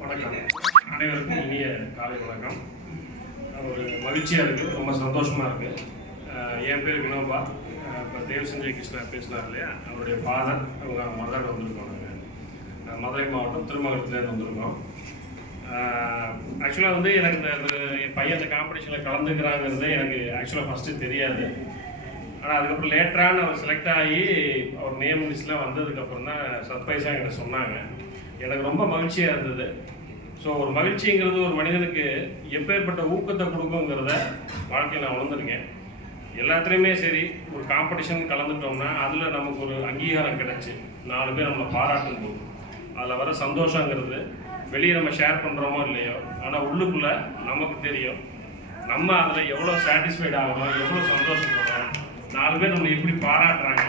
வணக்கம். அனைவருக்கும் இனிய காலை வணக்கம். ஒரு மகிழ்ச்சியாக இருக்குது, ரொம்ப சந்தோஷமாக இருக்குது. என் பேர் வினோபா. இப்போ தேவ் சஞ்சய் கிருஷ்ணா பேசினார் இல்லையா, அவருடைய ஃபாதர், அவங்க மதர் வந்திருக்கோம். நாங்கள் மதுரை மாவட்டம் திருமங்கலத்துலேருந்து வந்திருக்கோம். ஆக்சுவலாக வந்து எனக்கு என் பையன் இந்த காம்படிஷனில் கலந்துக்கிறாங்கிறது எனக்கு ஆக்சுவலாக ஃபஸ்ட்டு தெரியாது. ஆனால் அதுக்கப்புறம் லேட்டரான அவர் செலக்ட் ஆகி அவர் நேம் லிஸ்ட்லாம் வந்ததுக்கப்புறம் தான் சர்ப்ரைஸாக என்கிட்ட சொன்னாங்க. எனக்கு ரொம்ப மகிழ்ச்சியாக இருந்தது. ஸோ ஒரு மகிழ்ச்சிங்கிறது ஒரு மனிதனுக்கு எப்பேற்பட்ட ஊக்கத்தை கொடுக்குங்கிறத வாழ்க்கையில் நான் உணர்ந்திருக்கேன். எல்லாத்துலேயுமே சரி, ஒரு காம்படிஷன் கலந்துட்டோம்னா அதில் நமக்கு ஒரு அங்கீகாரம் கிடச்சி 4 பேர் நம்மளை பாராட்டும் போது அதில் வர சந்தோஷங்கிறது வெளியே நம்ம ஷேர் பண்ணுறோமோ இல்லையோ, ஆனால் உள்ளுக்குள்ளே நமக்கு தெரியும் நம்ம அதில் எவ்வளோ சாட்டிஸ்ஃபைட் ஆகிறோம், எவ்வளோ சந்தோஷப்படுறோம், 4 பேர் நம்மளை எப்படி பாராட்டுறாங்க.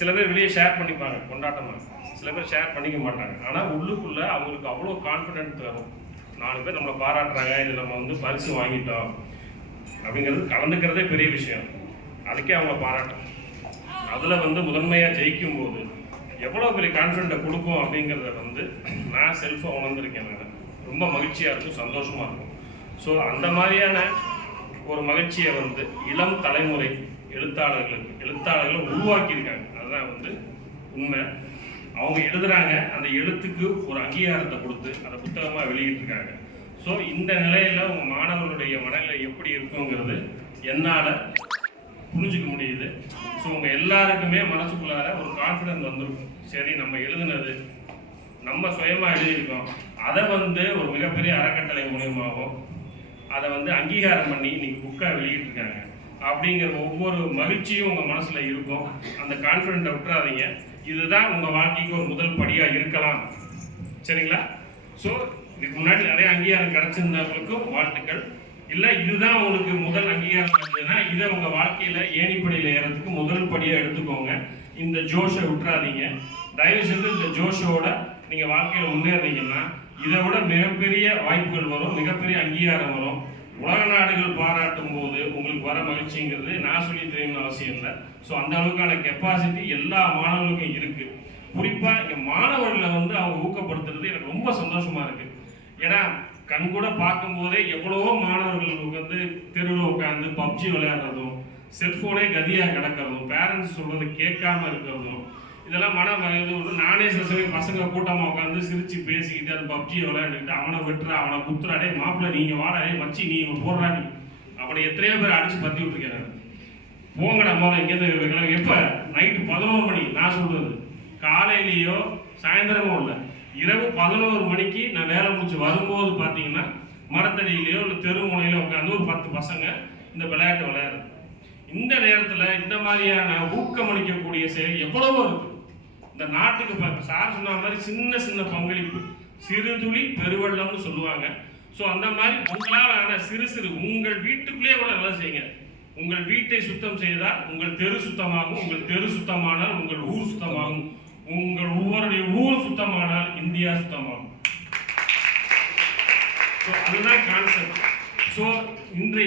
சில பேர் வெளியே ஷேர் பண்ணிப்பாங்க கொண்டாட்டமாக, சில பேர் ஷேர் பண்ணிக்க மாட்டாங்க. ஆனால் உள்ளுக்குள்ளே அவங்களுக்கு அவ்வளோ கான்ஃபிடென்ட் தரும். 4 பேர் நம்மளை பாராட்டுறாங்க, இது நம்ம வந்து பரிசு வாங்கிட்டோம் அப்படிங்கிறது கலந்துக்கிறதே பெரிய விஷயம். அதுக்கே அவங்கள பாராட்டும். அதில் வந்து முதன்மையாக ஜெயிக்கும் போது எவ்வளோ பெரிய கான்ஃபிடென்ட்டை கொடுக்கும் அப்படிங்கிறத வந்து நான் செல்ஃபாக உணர்ந்திருக்கேன். நான் ரொம்ப மகிழ்ச்சியாக இருக்கும், சந்தோஷமாக இருக்கும். ஸோ அந்த மாதிரியான ஒரு மகிழ்ச்சியை வந்து இளம் தலைமுறை எழுத்தாளர்களை உருவாக்கியிருக்காங்க. அதுதான் வந்து உண்மை. அவங்க எழுதுறாங்க, அந்த எழுத்துக்கு ஒரு அங்கீகாரத்தை கொடுத்து அந்த புத்தகமாக வெளியிட்டிருக்காங்க. ஸோ இந்த நிலையில் உங்கள் மாணவர்களுடைய மனநிலை எப்படி இருக்குங்கிறது என்னால் புரிஞ்சுக்க முடியுது. ஸோ உங்கள் எல்லாருக்குமே மனசுக்குள்ளார ஒரு கான்ஃபிடன்ஸ் வந்துருக்கும். சரி, நம்ம எழுதுனது நம்ம சுயமாக எழுதியிருக்கோம், அதை வந்து ஒரு மிகப்பெரிய அறக்கட்டளை மூலியமாகவும் அதை வந்து அங்கீகாரம் பண்ணி இன்னைக்கு புக்காக வெளியிட்டிருக்காங்க அப்படிங்கிற ஒவ்வொரு மகிழ்ச்சியும் உங்கள் மனசில் இருக்கும். அந்த கான்ஃபிடென்ட்டை விட்டுறாதீங்க. இதுதான் உங்கள் வாழ்க்கைக்கு ஒரு முதல் படியாக இருக்கலாம். சரிங்களா? ஸோ இதுக்கு முன்னாடி நிறைய அங்கீகாரம் கிடைச்சிருந்தவங்களுக்கும் வாழ்த்துக்கள். இல்லை இதுதான் உங்களுக்கு முதல் அங்கீகாரம் இருந்ததுன்னா இதை உங்கள் வாழ்க்கையில் ஏணிப்படியில் ஏறதுக்கு முதல் படியாக எடுத்துக்கோங்க. இந்த ஜோஷை விட்டுறாதீங்க. தயவு செஞ்சு இந்த ஜோஷோட நீங்கள் வாழ்க்கையில் முன்னேறீங்கன்னா இதை விட மிகப்பெரிய வாய்ப்புகள் வரும், மிகப்பெரிய அங்கீகாரம் வரும். உலக நாடுகள் பாராட்டும் போது உங்களுக்கு வர மகிழ்ச்சிங்கிறது நான் சொல்லி தெரியணும்னு அவசியம் இல்லை. ஸோ அந்த அளவுக்கான கெப்பாசிட்டி எல்லா மாணவர்களுக்கும் இருக்குது. குறிப்பாக இங்கே மாணவர்களை வந்து அவங்க ஊக்கப்படுத்துறது எனக்கு ரொம்ப சந்தோஷமாக இருக்குது. ஏன்னா கண்கூட பார்க்கும்போதே எவ்வளவோ மாணவர்கள் வந்து தெருவில் உட்காந்து பப்ஜி விளையாடுறதும், செல்ஃபோனே கதியாக கிடக்கிறதும், பேரண்ட்ஸ் சொல்கிறத கேட்காம இருக்கிறதும், இதெல்லாம் நானே சில சமயம் பசங்க கூட்டமாக உட்காந்து சிரித்து பேசிக்கிட்டு அந்த பப்ஜியை விளையாண்டுக்கிட்டு அவனை வெட்டுறா, அவனை குத்துறாடே, மாப்பிள்ளை நீங்கள் வாடாடே, மச்சி நீ இவன் போடுறா, நீ அவனை எத்தனையோ பேர் அடித்து பற்றி விட்டுருக்கிறாரு. போங்கடா முதல்ல இங்கேருந்து. எப்போ? நைட்டு 11 மணி. நான் சொல்கிறது காலையிலேயோ சாயந்தரமும் இல்லை, இரவு 11 மணிக்கு நான் வேலை முடிச்சு வரும்போது பார்த்தீங்கன்னா மரத்தடியிலையோ இல்லை தெருமுனையில உட்காந்து ஒரு 10 பசங்க இந்த விளையாட்டு விளையாடுறது. இந்த நேரத்தில் இந்த மாதிரியான ஊக்கமளிக்கக்கூடிய செயல் எவ்வளவோ இருக்கு. இந்த நாட்டுக்கு சார் சொன்ன மாதிரி சின்ன சின்ன பங்களிப்பு, சிறு துளி பெருவெள்ளம்னு சொல்லுவாங்க. ஸோ அந்த மாதிரி உங்களால் சிறு சிறு உங்கள் வீட்டுக்குள்ளேயே கூட நல்லா செய்யுங்க. உங்கள் வீட்டை சுத்தம் செய்தால் உங்கள் தெரு சுத்தமாகும், உங்கள் தெரு சுத்தமானால் உங்கள் ஊர் சுத்தமாகும், உங்கள் ஒவ்வொருடைய ஊர் சுத்தமானால் இந்தியா சுத்தமாகும். ஸோ அதுதான் கான்செப்ட். ஸோ இன்றைய